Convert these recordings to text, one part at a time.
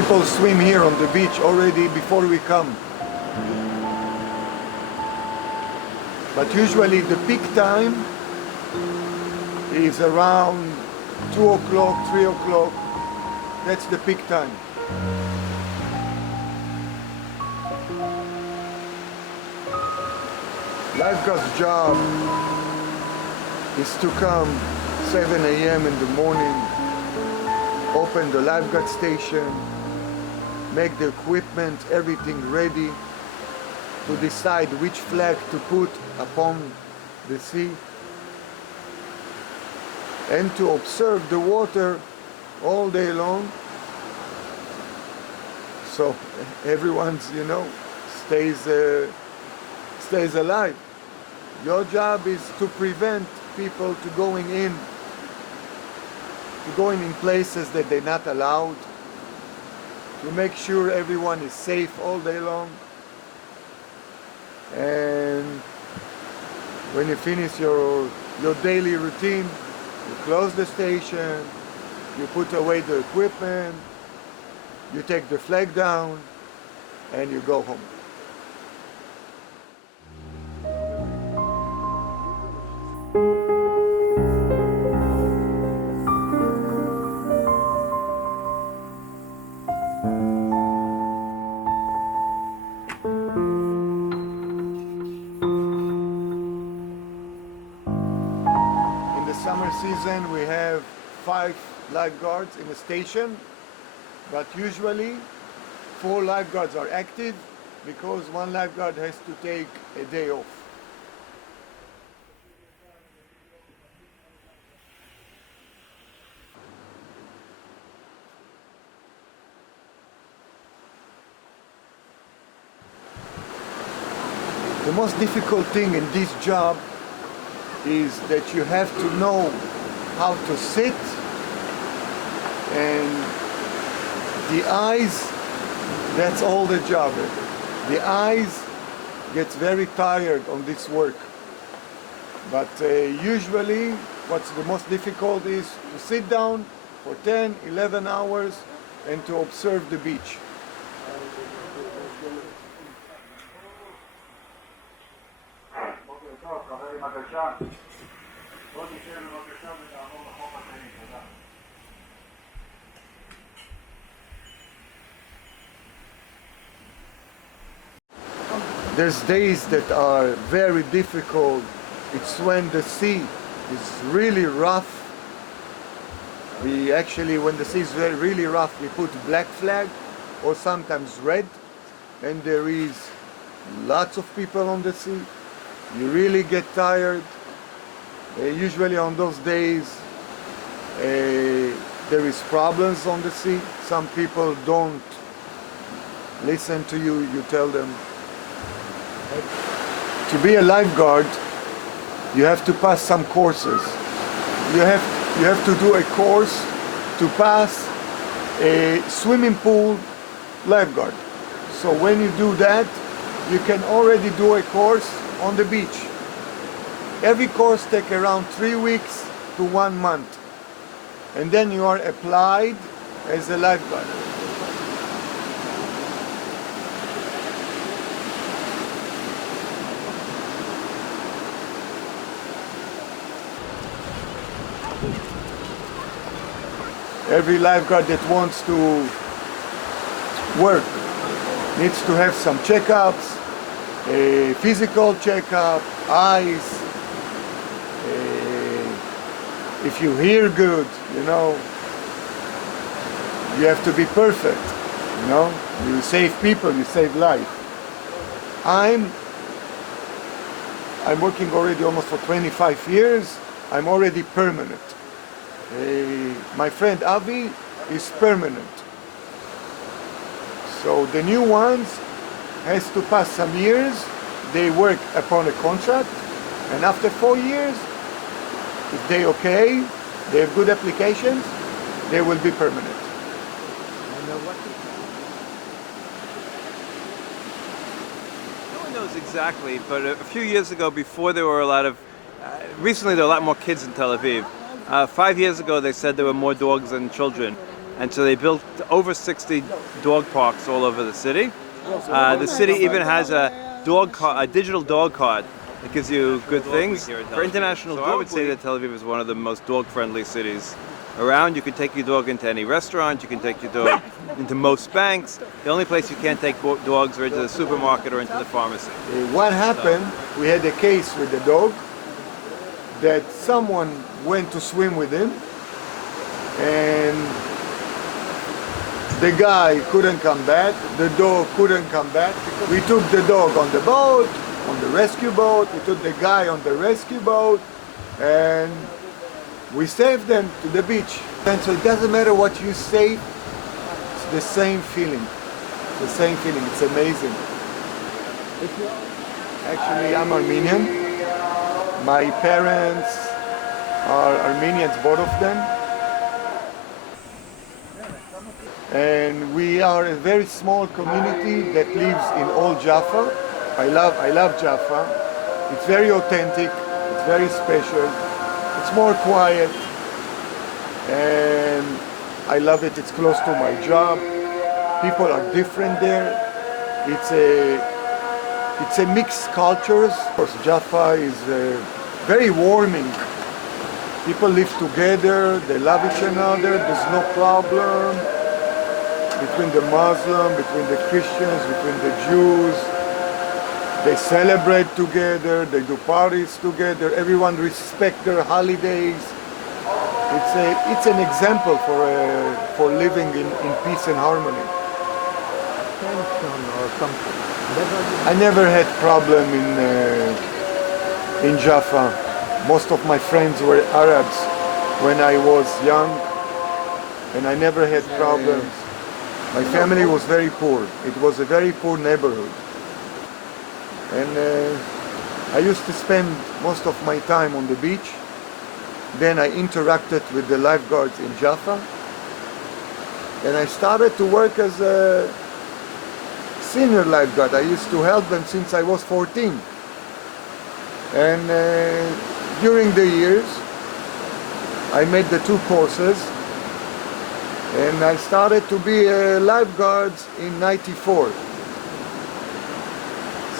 People swim here on the beach already before we come. But usually the peak time is around 2 o'clock, 3 o'clock. That's the peak time. Lifeguard's job is to come 7 a.m. in the morning, open the lifeguard station, make the equipment, everything ready, to decide which flag to put upon the sea, and to observe the water all day long, so everyone's, stays alive. Your job is to prevent people to going in places that they're not allowed, to make sure everyone is safe all day long. And when you finish your daily routine, you close the station, you put away the equipment, you take the flag down, and you go home. In the summer season, we have 5 lifeguards in the station, but usually 4 lifeguards are active because 1 lifeguard has to take a day off. The most difficult thing in this job is that you have to know how to sit, and the eyes, that's all the job. The eyes gets very tired on this work. But usually what's the most difficult is to sit down for 10, 11 hours and to observe the beach. There's days that are very difficult. It's when the sea is really rough. When the sea is really rough, we put black flag or sometimes red, and there is lots of people on the sea. You really get tired. Usually on those days there is problems on the sea. Some people don't listen to you. You tell them. To be a lifeguard, you have to pass some courses. You have to do a course to pass a swimming pool lifeguard. So when you do that, you can already do a course on the beach. Every course takes around 3 weeks to 1 month. And then you are applied as a lifeguard. Every lifeguard that wants to work needs to have some checkups, a physical checkup, eyes, if you hear good, you have to be perfect, you save people, you save life. I'm working already almost for 25 years. I'm already permanent. My friend Avi is permanent. So the new ones has to pass some years. They work upon a contract, and after 4 years, if they okay, they have good applications, they will be permanent. No one knows exactly, but a few years ago, before there were a lot of, recently there were a lot more kids in Tel Aviv. 5 years ago, they said there were more dogs than children. And so they built over 60 dog parks all over the city. The city even has a digital dog card that gives you good things. For international dogs, I would say that Tel Aviv is one of the most dog-friendly cities around. You can take your dog into any restaurant, you can take your dog into most banks. The only place you can't take dogs are into the supermarket or into the pharmacy. What happened, we had a case with the dog that someone went to swim with him and the guy couldn't come back, the dog couldn't come back. We took the dog on the boat, on the rescue boat, we took the guy on the rescue boat, and we saved them to the beach. And so it doesn't matter what you say, it's the same feeling. The same feeling, it's amazing. Actually, I'm Armenian. My parents are Armenians, both of them. And we are a very small community that lives in Old Jaffa. I love Jaffa. It's very authentic, it's very special. It's more quiet, and I love it. It's close to my job. People are different there. It's a mixed cultures. Of course, Jaffa is very warming. People live together, they love each another, there's no problem between the Muslims, between the Christians, between the Jews. They celebrate together, they do parties together, everyone respects their holidays. It's an example for living in peace and harmony. I never had problem in Jaffa. Most of my friends were Arabs when I was young, and I never had problems. My family was very poor. It was a very poor neighborhood. And I used to spend most of my time on the beach. Then I interacted with the lifeguards in Jaffa. And I started to work as a senior lifeguard. I used to help them since I was 14. And during the years, I made the 2 courses. And I started to be a lifeguard in '94.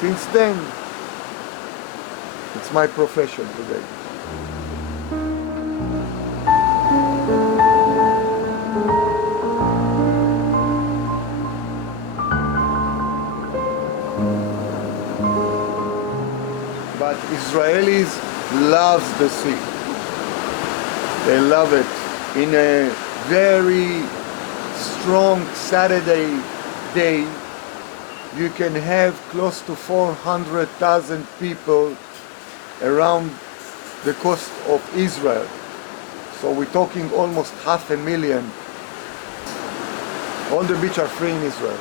Since then, it's my profession today. But Israelis love the sea. They love it. In a very strong Saturday day, you can have close to 400,000 people around the coast of Israel. So we're talking almost 500,000. All the beaches are free in Israel.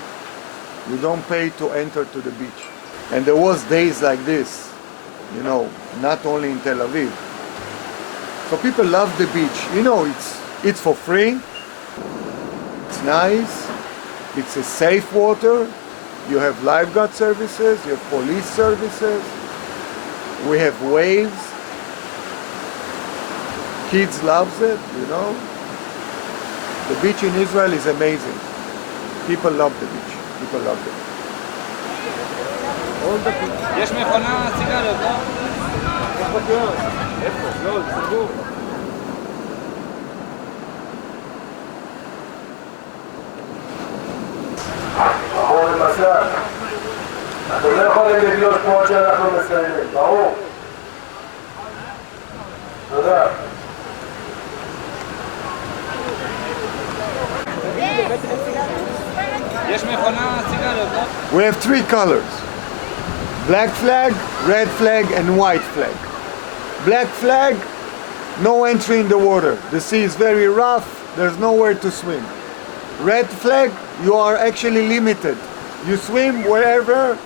You don't pay to enter to the beach. And there was days like this, you know, not only in Tel Aviv. So people love the beach. You know, it's for free. It's nice. It's a safe water. You have lifeguard services, you have police services, we have waves. Kids loves it, you know. The beach in Israel is amazing. People love the beach. People love it. All the people. יש מכונה סיגריות, לא? איך בקיוסק? איפה? לא, זה סגור. אתם לא יכולים לגלוש כמו שאנחנו מסיימים, ברור? תודה. יש מכונה סיגריות, לא? We have 3 colors. Black flag, red flag, and white flag. Black flag, no entry in the water. The sea is very rough, there's nowhere to swim. Red flag, you are actually limited. You swim wherever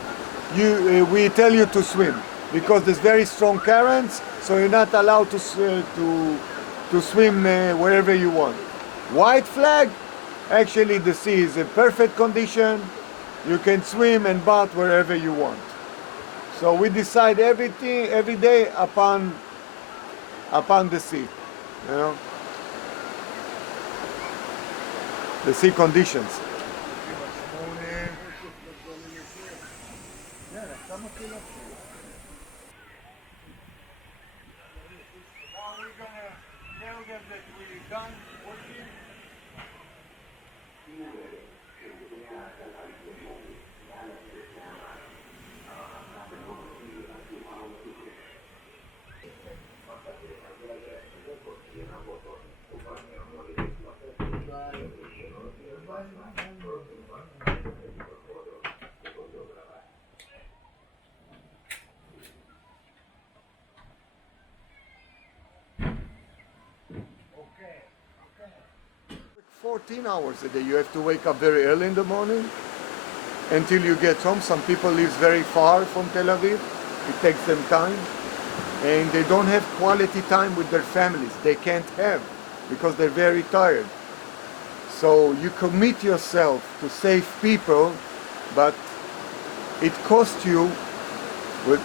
we tell you to swim, because there's very strong currents, so you're not allowed to swim wherever you want. White flag, actually the sea is in perfect condition. You can swim and bath wherever you want. So we decide everything every day upon the sea, you know. the sea conditions. "14 hours a day. You have to wake up very early in the morning until you get home. Some people live very far from Tel Aviv. It takes them time. And they don't have quality time with their families. They can't have because they're very tired. So you commit yourself to save people, but it costs you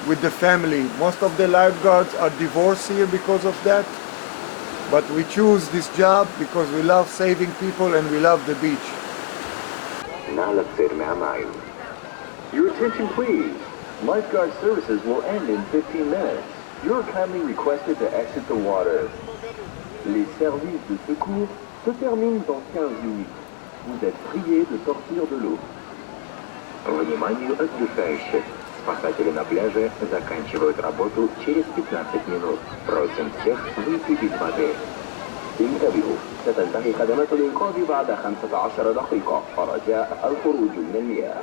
with the family. Most of the lifeguards are divorced here because of that. But we choose this job because we love saving people and we love the beach." Your attention please. Lifeguard services will end in 15 minutes. You are kindly requested to exit the water. Les services de secours se terminent dans 15 minutes. Vous êtes priés de sortir de l'eau. Вниманию отдыхающих. Спасатели на пляже заканчивают работу через 15 минут. Просим всех выйти из воды. انتبهوا ستنتهي خدمات الإنقاذ بعد 15 دقيقة فرجاء الخروج من المياه.